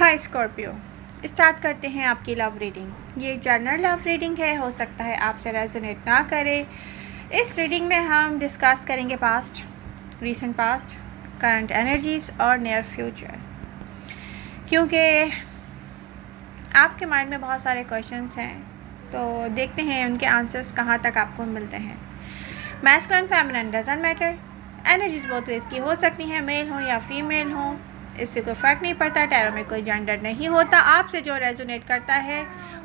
हाय Scorpio, start करते हैं आपकी लव रीडिंग। ये एक जनरल लव रीडिंग है, हो सकता है आपसे रेजोनेट ना करे। इस रीडिंग में हम डिस्कस करेंगे past, recent past, current energies और नियर फ्यूचर, क्योंकि आपके माइंड में बहुत सारे क्वेश्चंस हैं, तो देखते हैं उनके आंसर्स कहाँ तक आपको मिलते हैं। Masculine feminine doesn't matter, energies बहुत वेज की हो सकती हैं, मेल हो या फीमेल हो, इससे कोई फ़र्क नहीं पड़ता। टैरो में कोई जेंडर नहीं होता। आपसे जो रेजोनेट करता है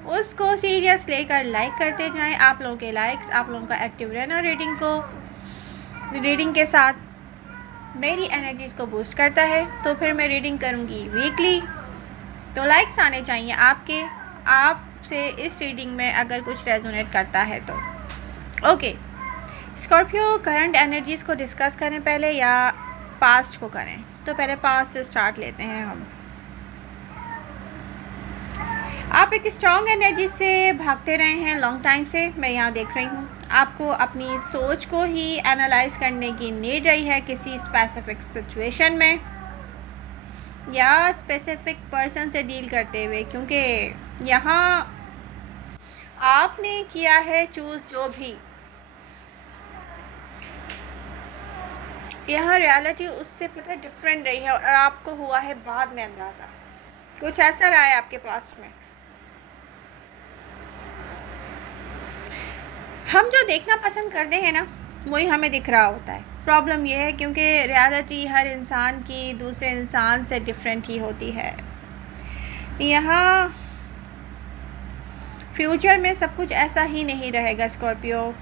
उसको सीरियस लेकर लाइक करते जाएं। आप लोगों के लाइक्स आप लोगों का एक्टिव रहना रीडिंग के साथ मेरी एनर्जीज को बूस्ट करता है। तो फिर मैं रीडिंग करूँगी वीकली, तो लाइक्स आने चाहिए आपसे इस रीडिंग में अगर कुछ रेजोनेट करता है तो। ओके स्कॉर्पियो, करंट एनर्जीज को डिस्कस करें पहले या पास्ट को करें? तो पहले पास्ट से स्टार्ट लेते हैं हम। आप एक स्ट्रॉन्ग एनर्जी से भागते रहे हैं लॉन्ग टाइम से, मैं यहाँ देख रही हूँ। आपको अपनी सोच को ही एनालाइज करने की नीड रही है किसी स्पेसिफिक सिचुएशन में या स्पेसिफिक पर्सन से डील करते हुए, क्योंकि यहाँ आपने किया है चूज़ जो भी, यहाँ रियलिटी उससे पता डिफरेंट रही है और आपको हुआ है बाद में अंदाज़ा। कुछ ऐसा रहा है आपके पास्ट में। हम जो देखना पसंद करते हैं ना, वही हमें दिख रहा होता है। प्रॉब्लम यह है क्योंकि रियलिटी हर इंसान की दूसरे इंसान से डिफरेंट ही होती है। यहाँ फ्यूचर में सब कुछ ऐसा ही नहीं रहेगा स्कॉर्पियो,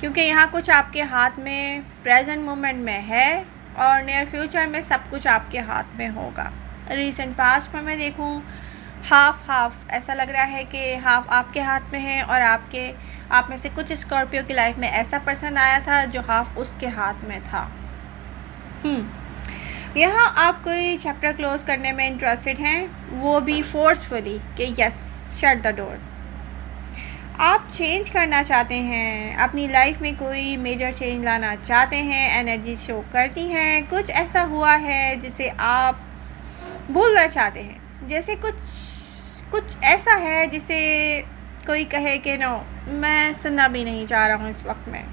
क्योंकि यहाँ कुछ आपके हाथ में प्रेजेंट मोमेंट में है और नियर फ्यूचर में सब कुछ आपके हाथ में होगा। रीसेंट पास्ट में मैं देखूँ हाफ ऐसा लग रहा है कि हाफ आपके हाथ में है और आप में से कुछ स्कॉर्पियो की लाइफ में ऐसा पर्सन आया था जो हाफ उसके हाथ में था। यहाँ आप कोई चैप्टर क्लोज करने में इंटरेस्टेड हैं, वो भी फोर्सफुली कि यस शट द डोर। आप चेंज करना चाहते हैं, अपनी लाइफ में कोई मेजर चेंज लाना चाहते हैं, एनर्जी शो करती हैं। कुछ ऐसा हुआ है जिसे आप भूलना चाहते हैं, जैसे कुछ ऐसा है जिसे कोई कहे कि नो मैं सुनना भी नहीं चाह रहा हूँ इस वक्त में।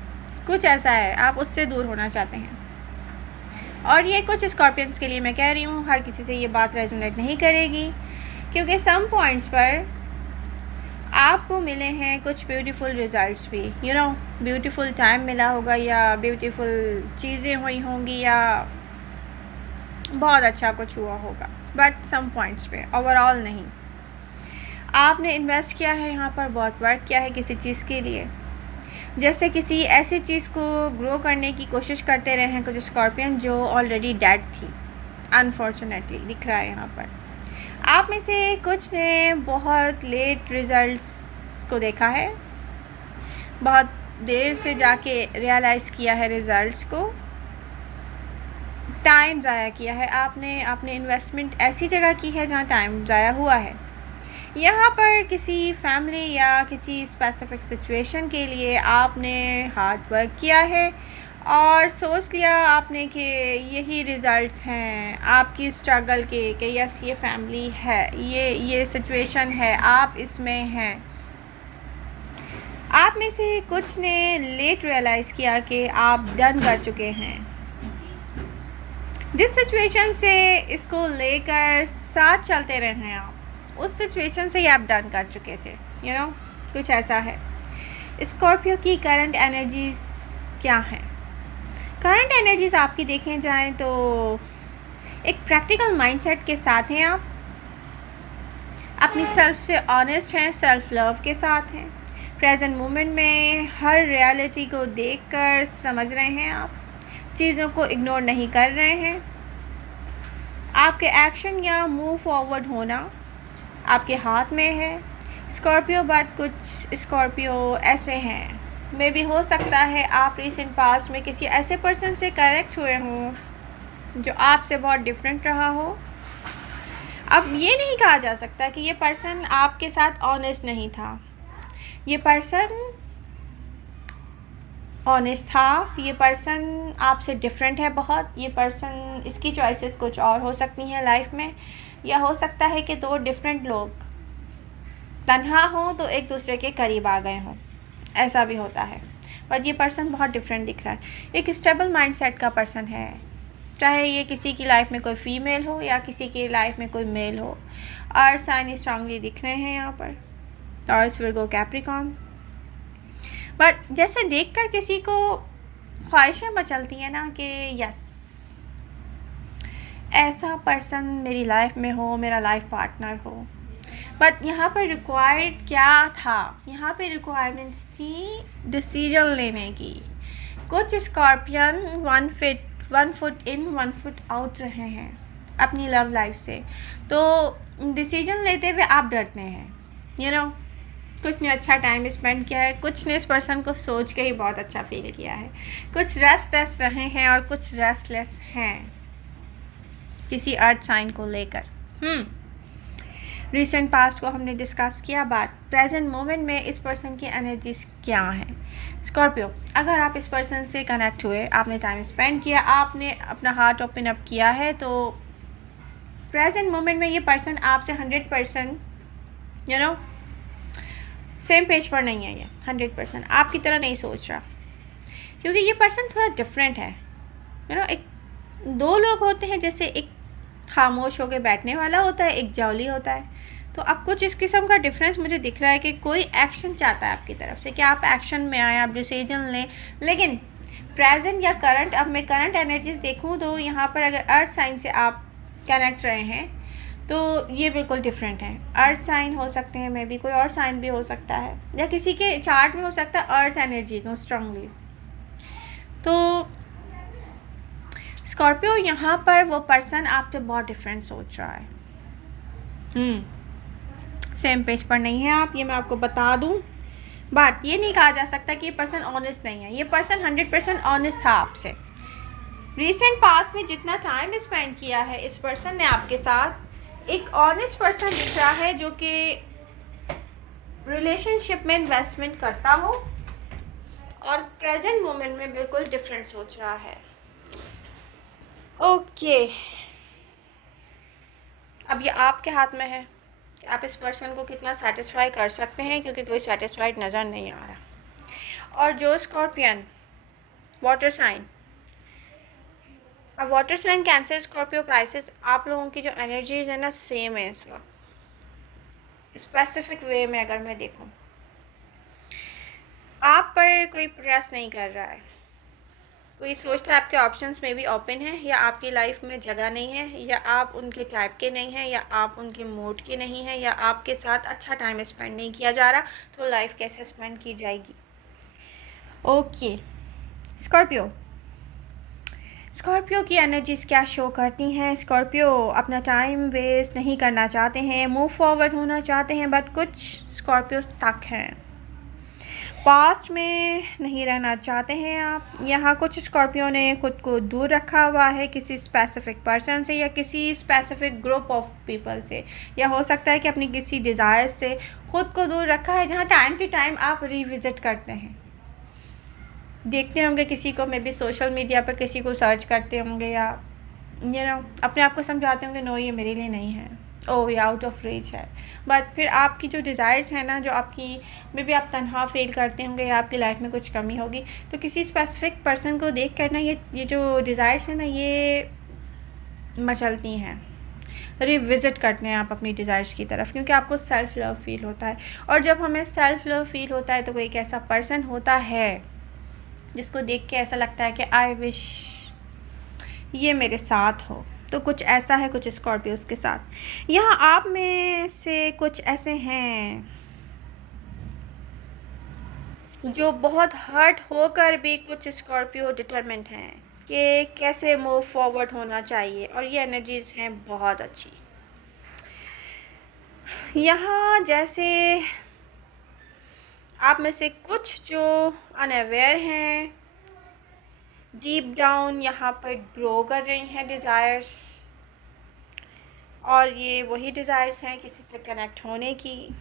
कुछ ऐसा है, आप उससे दूर होना चाहते हैं। और ये कुछ स्कॉर्पियंस के लिए मैं कह रही हूँ, हर किसी से ये बात रेजोनेट नहीं करेगी, क्योंकि सम पॉइंट्स पर आपको मिले हैं कुछ ब्यूटीफुल रिजल्ट्स भी। ब्यूटीफुल टाइम मिला होगा या ब्यूटीफुल चीज़ें हुई होंगी या बहुत अच्छा कुछ हुआ होगा, बट सम पॉइंट्स पे, ओवरऑल नहीं। आपने इन्वेस्ट किया है यहाँ पर, बहुत वर्क किया है किसी चीज़ के लिए, जैसे किसी ऐसी चीज़ को ग्रो करने की कोशिश करते रहे हैं कुछ स्कॉर्पियन जो ऑलरेडी डेड थी, अनफॉर्चुनेटली दिख रहा है यहाँ पर। आप में से कुछ ने बहुत लेट रिजल्ट्स को देखा है, बहुत देर से जाके रियलाइज़ किया है रिजल्ट्स को, टाइम ज़ाया किया है आपने इन्वेस्टमेंट ऐसी जगह की है जहाँ टाइम ज़ाया हुआ है। यहाँ पर किसी फैमिली या किसी स्पेसिफिक सिचुएशन के लिए आपने हार्ड वर्क किया है और सोच लिया आपने कि यही रिज़ल्ट्स हैं आपकी स्ट्रगल के, कि यस ये फैमिली है, ये सिचुएशन है, आप इसमें हैं। आप में से कुछ ने लेट रियलाइज़ किया कि आप डन कर चुके हैं जिस सिचुएशन से इसको लेकर साथ चलते रहे हैं आप, उस सिचुएशन से ही आप डन कर चुके थे। कुछ ऐसा है। स्कॉर्पियो की करंट एनर्जीज क्या हैं? करंट एनर्जीज आपकी देखें जाएं तो एक प्रैक्टिकल माइंडसेट के साथ हैं आप, अपनी सेल्फ से ऑनेस्ट हैं, सेल्फ लव के साथ हैं, प्रेजेंट मोमेंट में हर रियलिटी को देखकर समझ रहे हैं, आप चीज़ों को इग्नोर नहीं कर रहे हैं। आपके एक्शन या मूव फॉरवर्ड होना आपके हाथ में है स्कॉर्पियो, बट कुछ स्कॉर्पियो ऐसे हैं, मे भी हो सकता है आप रिसेंट पास्ट में किसी ऐसे पर्सन से कनेक्ट हुए हों जो आपसे बहुत डिफरेंट रहा हो। अब ये नहीं कहा जा सकता कि ये पर्सन आपके साथ ऑनेस्ट नहीं था, ये पर्सन ऑनेस्ट था, ये पर्सन आपसे डिफरेंट है बहुत, ये पर्सन, इसकी चॉइसेस कुछ और हो सकती हैं लाइफ में, या हो सकता है कि दो डिफरेंट लोग तन्हा हों तो एक दूसरे के करीब आ गए हों, ऐसा भी होता है। पर ये पर्सन बहुत डिफरेंट दिख रहा है, एक स्टेबल माइंडसेट का पर्सन है, चाहे ये किसी की लाइफ में कोई फीमेल हो या किसी की लाइफ में कोई मेल हो। अर्थ साइन स्ट्रांगली दिख रहे हैं यहाँ पर, टॉरस, विर्गो, कैप्रिकॉर्न। बट जैसे देखकर किसी को ख्वाहिशें मचलती हैं ना कि यस, ऐसा पर्सन मेरी लाइफ में हो, मेरा लाइफ पार्टनर हो। बट यहाँ पर रिक्वायर्ड क्या था? यहाँ पे रिक्वायरमेंट्स थी डिसीजन लेने की। कुछ scorpion one foot in one foot out रहे हैं अपनी लव लाइफ से, तो डिसीजन लेते हुए आप डरते हैं, यू नो। कुछ ने अच्छा टाइम स्पेंड किया है, कुछ ने इस पर्सन को सोच के ही बहुत अच्छा फील किया है, कुछ रेस्टलेस रहे हैं और कुछ रेस्टलेस हैं किसी अर्थ साइन को लेकर। रिसेंट पास्ट को हमने डिस्कस किया, बात प्रेजेंट मोमेंट में इस पर्सन की एनर्जीज क्या हैं। स्कॉर्पियो, अगर आप इस पर्सन से कनेक्ट हुए, आपने टाइम स्पेंड किया, आपने अपना हार्ट ओपन अप किया है, तो प्रेजेंट मोमेंट में ये पर्सन आपसे 100% यू नो सेम पेज पर नहीं है। ये 100% आपकी तरह नहीं सोच रहा, क्योंकि ये पर्सन थोड़ा डिफरेंट है, यू नो। एक दो लोग होते हैं, जैसे एक खामोश होकर बैठने वाला होता है, एक जौली होता है। तो अब कुछ इस किस्म का डिफरेंस मुझे दिख रहा है कि कोई एक्शन चाहता है आपकी तरफ से कि आप एक्शन में आए, आप डिसीजन लें। लेकिन प्रेजेंट या करंट, अब मैं करंट एनर्जीज देखूं तो यहाँ पर अगर अर्थ साइन से आप कनेक्ट रहे हैं तो ये बिल्कुल डिफरेंट है। अर्थ साइन हो सकते हैं, मे बी कोई और साइन भी हो सकता है, या किसी के चार्ट में हो सकता है अर्थ एनर्जीज हो स्ट्रांगली। तो स्कॉर्पियो, यहाँ पर वो पर्सन आपसे बहुत डिफरेंट सोच रहा है। सेम पेज पर नहीं है आप, ये मैं आपको बता दूं। बात ये नहीं कहा जा सकता कि ये पर्सन ऑनेस्ट नहीं है, ये पर्सन 100% ऑनेस्ट था आपसे। रिसेंट पास्ट में जितना टाइम स्पेंड किया है इस पर्सन ने आपके साथ, एक ऑनेस्ट पर्सन दिख रहा है जो कि रिलेशनशिप में इन्वेस्टमेंट करता हो और प्रेजेंट मोमेंट में बिल्कुल डिफरेंट सोच रहा है। ओके, अब ये आपके हाथ में है, आप इस पर्सन को कितना सेटिस्फाई कर सकते हैं, क्योंकि कोई सेटिस्फाइड नज़र नहीं आ रहा। और जो स्कॉर्पियन वाटर साइन, अब water sign Cancer, Scorpio, Pisces, आप लोगों की जो एनर्जीज है ना सेम है इस वक्त। स्पेसिफिक वे में अगर मैं देखूं, आप पर कोई प्रयास नहीं कर रहा है, कोई सोचता है आपके ऑप्शंस में भी ओपन है, या आपकी लाइफ में जगह नहीं है, या आप उनके टाइप के नहीं हैं, या आप उनके मूड के नहीं हैं, या आपके साथ अच्छा टाइम स्पेंड नहीं किया जा रहा, तो लाइफ कैसे स्पेंड की जाएगी। ओके स्कॉर्पियो, स्कॉर्पियो की एनर्जीज क्या शो करती हैं? स्कॉर्पियो अपना टाइम वेस्ट नहीं करना चाहते हैं, मूव फॉरवर्ड होना चाहते हैं, बट कुछ स्कॉर्पियो स्टक हैं, पास्ट में नहीं रहना चाहते हैं आप। यहाँ कुछ स्कॉर्पियो ने खुद को दूर रखा हुआ है किसी स्पेसिफिक पर्सन से या किसी स्पेसिफिक ग्रुप ऑफ पीपल से, या हो सकता है कि अपनी किसी डिज़ायर से खुद को दूर रखा है, जहाँ टाइम टू टाइम आप रिविज़िट करते हैं। देखते होंगे किसी को, मे बी सोशल मीडिया पर किसी को सर्च करते होंगे, या यू नो अपने आप को समझाते होंगे नो ये मेरे लिए नहीं है, ओ ये आउट ऑफ रीच है। बट फिर आपकी जो डिज़ायर्स हैं ना, जो आपकी मे बी आप तनहा फील करते होंगे या आपकी लाइफ में कुछ कमी होगी, तो किसी स्पेसिफिक पर्सन को देख कर ना ये जो डिज़ायर्स हैं ना ये मचलती हैं, रिविज़िट करते हैं आप अपनी डिज़ायर्स की तरफ, क्योंकि आपको सेल्फ़ लव फील होता है। और जब हमें सेल्फ़ लव फील होता है तो कोई एक ऐसा पर्सन होता है जिसको देख के ऐसा लगता है कि आई विश ये मेरे साथ हो। तो कुछ ऐसा है कुछ स्कॉर्पियोज के साथ। यहाँ आप में से कुछ ऐसे हैं जो बहुत हर्ट होकर भी कुछ स्कॉर्पियो डिटरमिन्ड हैं कि कैसे मूव फॉरवर्ड होना चाहिए, और ये एनर्जीज हैं बहुत अच्छी। यहाँ जैसे आप में से कुछ जो अनअवेयर हैं, डीप डाउन यहाँ पर ग्रो कर रही हैं डिज़ायर्स, और ये वही डिज़ायर्स हैं किसी से कनेक्ट होने की,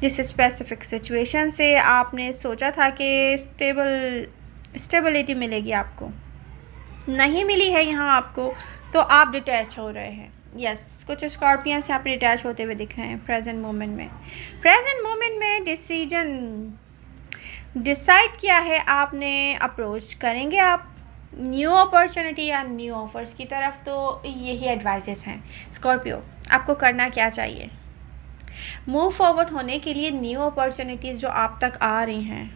जिस स्पेसिफिक सिचुएशन से आपने सोचा था कि स्टेबिलिटी मिलेगी, आपको नहीं मिली है यहाँ आपको, तो आप डिटैच हो रहे हैं यस, कुछ स्कॉर्पियंस यहाँ पे डिटैच होते हुए दिख रहे हैं प्रेजेंट मोमेंट में। प्रेजेंट मोमेंट में डिसाइड किया है आपने, अप्रोच करेंगे आप न्यू अपॉर्चुनिटी या न्यू ऑफर्स की तरफ। तो यही एडवाइजेस हैं स्कॉर्पियो, आपको करना क्या चाहिए। मूव फॉरवर्ड होने के लिए न्यू अपॉर्चुनिटीज़ जो आप तक आ रही हैं,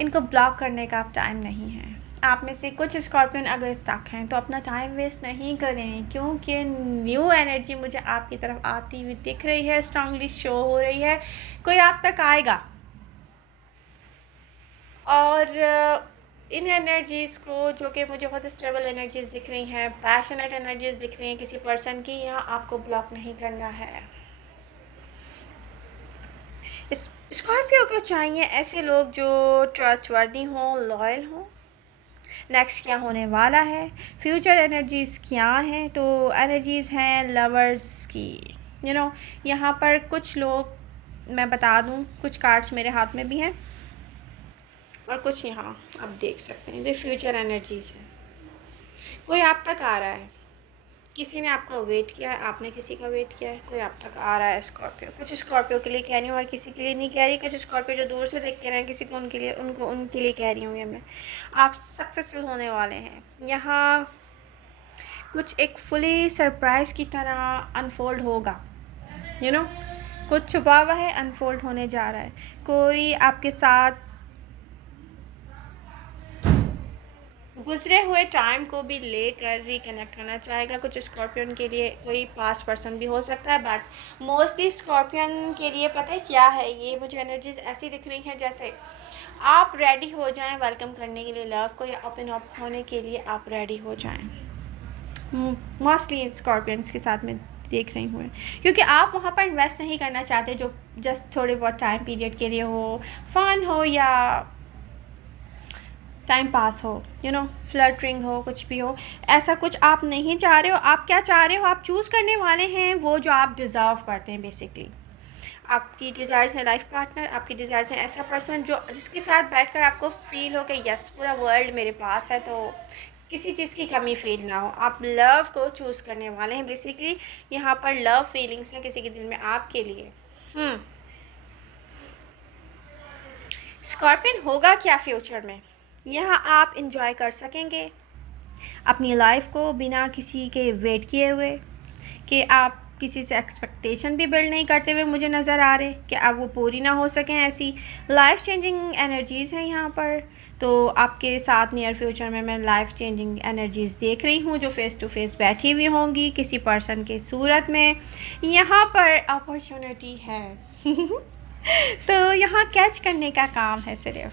इनको ब्लॉक करने का अब टाइम नहीं है। आप में से कुछ स्कॉर्पियन अगर स्टक हैं तो अपना टाइम वेस्ट नहीं करें, क्योंकि न्यू एनर्जी मुझे आपकी तरफ आती हुई दिख रही है, स्ट्रांगली शो हो रही है। कोई आप तक आएगा और इन एनर्जीज़ को, जो कि मुझे बहुत स्टेबल एनर्जीज़ दिख रही हैं, पैशनेट एनर्जीज़ दिख रही हैं किसी पर्सन की, यहाँ आपको ब्लॉक नहीं करना है। स्कॉर्पियो को चाहिए ऐसे लोग जो ट्रस्टवर्दी हों, लॉयल हों। नेक्स्ट क्या होने वाला है, फ्यूचर एनर्जीज़ क्या हैं, तो एनर्जीज़ हैं लवर्स की। यहाँ पर कुछ लोग, मैं बता दूँ, कुछ कार्ड्स मेरे हाथ में भी हैं और कुछ यहाँ आप देख सकते हैं, जो फ्यूचर एनर्जीज़ हैं। कोई आप तक आ रहा है, किसी ने आपका वेट किया है, आपने किसी का वेट किया है, कोई आप तक आ रहा है स्कॉर्पियो। कुछ स्कॉर्पियो के लिए कह रही हूँ और किसी के लिए नहीं कह रही। कुछ स्कॉर्पियो जो दूर से देखते रहे किसी को, उनके लिए उनके लिए कह रही हूँ ये मैं। आप सक्सेसफुल होने वाले हैं। यहाँ कुछ एक फुली सरप्राइज़ की तरह अनफोल्ड होगा, कुछ छुपा हुआ है, अनफोल्ड होने जा रहा है। कोई आपके साथ गुजरे हुए टाइम को भी लेकर रिकनेक्ट करना चाहेगा। कुछ स्कॉर्पियन के लिए कोई पास पर्सन भी हो सकता है, बट मोस्टली स्कॉर्पियन के लिए पता है क्या है, ये मुझे एनर्जीज ऐसी दिख रही हैं जैसे आप रेडी हो जाएं वेलकम करने के लिए लव को, या ओपन अप होने के लिए आप रेडी हो जाएं। मोस्टली स्कॉर्पियंस के साथ में देख रही हूँ, क्योंकि आप वहाँ पर इन्वेस्ट नहीं करना चाहते जो जस्ट थोड़े बहुत टाइम पीरियड के लिए हो, फन हो या टाइम पास हो, फ्लर्टिंग हो, कुछ भी हो, ऐसा कुछ आप नहीं चाह रहे हो। आप क्या चाह रहे हो, आप चूज़ करने वाले हैं वो जो आप डिज़र्व करते हैं। बेसिकली आपकी डिज़ायर्स है लाइफ पार्टनर, आपकी डिज़ायर्स है ऐसा पर्सन जो जिसके साथ बैठकर आपको फील हो कि यस पूरा वर्ल्ड मेरे पास है, तो किसी चीज़ की कमी फील ना हो। आप लव को चूज़ करने वाले हैं। बेसिकली यहाँ पर लव फीलिंग्स हैं किसी के दिल में आपके लिए। स्कॉर्पियन होगा क्या फ्यूचर में, यहाँ आप इंजॉय कर सकेंगे अपनी लाइफ को बिना किसी के वेट किए हुए, कि आप किसी से एक्सपेक्टेशन भी बिल्ड नहीं करते हुए मुझे नज़र आ रहे कि अब वो पूरी ना हो सकें। ऐसी लाइफ चेंजिंग एनर्जीज़ हैं यहाँ पर। तो आपके साथ नियर फ्यूचर में मैं लाइफ चेंजिंग एनर्जीज़ देख रही हूँ जो फ़ेस टू फेस बैठी हुई होंगी किसी पर्सन के सूरत में। यहाँ पर अपॉर्चुनिटी है तो यहाँ कैच करने का काम है सिर्फ।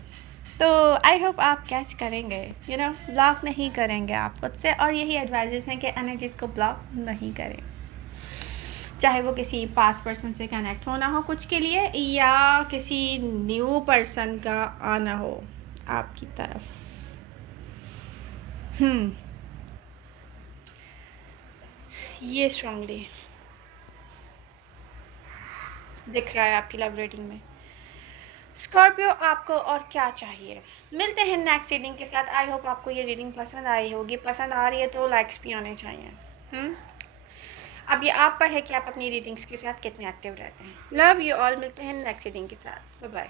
तो आई होप आप कैच करेंगे, ब्लॉक नहीं करेंगे आप खुद से। और यही एडवाइजेस हैं कि एनर्जीज़ को ब्लॉक नहीं करें, चाहे वो किसी पास पर्सन से कनेक्ट होना हो कुछ के लिए, या किसी न्यू पर्सन का आना हो आपकी तरफ। ये स्ट्रांगली दिख रहा है आपकी लव रीडिंग में। स्कॉर्पियो आपको और क्या चाहिए, मिलते हैं नेक्स्ट रीडिंग के साथ। आई होप आपको ये रीडिंग पसंद आई होगी। पसंद आ रही है तो लाइक्स भी आने चाहिए। अब ये आप पर है कि आप अपनी रीडिंग्स के साथ कितने एक्टिव रहते हैं। लव यू ऑल, मिलते हैं नेक्स्ट रीडिंग के साथ। Bye bye.